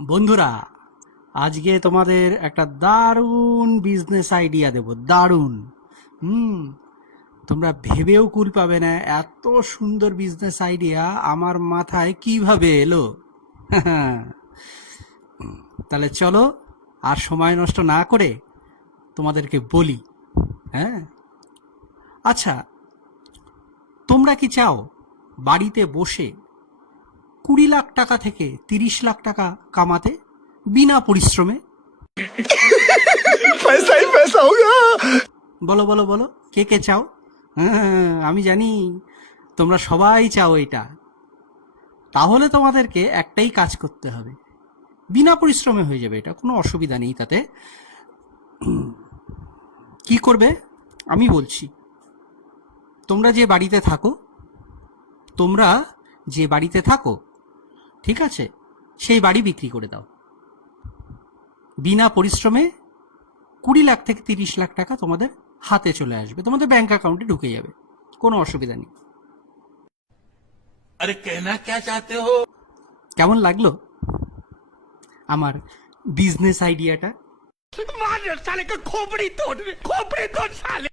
বন্ধুরা, আজকে তোমাদের একটা দারুণ বিজনেস আইডিয়া দেব। দারুণ। হুম তোমরা ভেবেও কুল পাবে না, এত সুন্দর বিজনেস আইডিয়া আমার মাথায় কিভাবে এলো। তাহলে চলো, আর সময় নষ্ট না করে তোমাদেরকে বলি। হ্যাঁ, আচ্ছা, তোমরা কি চাও বাড়িতে বসে 20 লাখ টাকা থেকে 30 লাখ টাকা কামাতে বিনা পরিশ্রমে? पैसा ही पैसा होगा। বলো বলো বলো, কে কে চাও? হ্যাঁ, আমি জানি তোমরা সবাই চাও এটা। তাহলে তোমাদেরকে একটাই কাজ করতে হবে, বিনা পরিশ্রমে হয়ে যাবে, এটা কোনো অসুবিধা নেই তাতে। কি করবে আমি বলছি। তোমরা যে বাড়িতে থাকো, তোমরা যে বাড়িতে থাকো, ঠিক আছে, সেই বাড়ি বিক্রি করে দাও। বিনা পরিশ্রমে 20 লাখ থেকে 30 লাখ টাকা তোমাদের হাতে চলে আসবে, তোমাদের ব্যাংক অ্যাকাউন্টে ঢুকে যাবে, কোনো অসুবিধা নেই। अरे कहना क्या चाहते हो? কেমন লাগলো আমার বিজনেস আইডিয়াটা? मार साले का खोपड़ी तोड़ साले।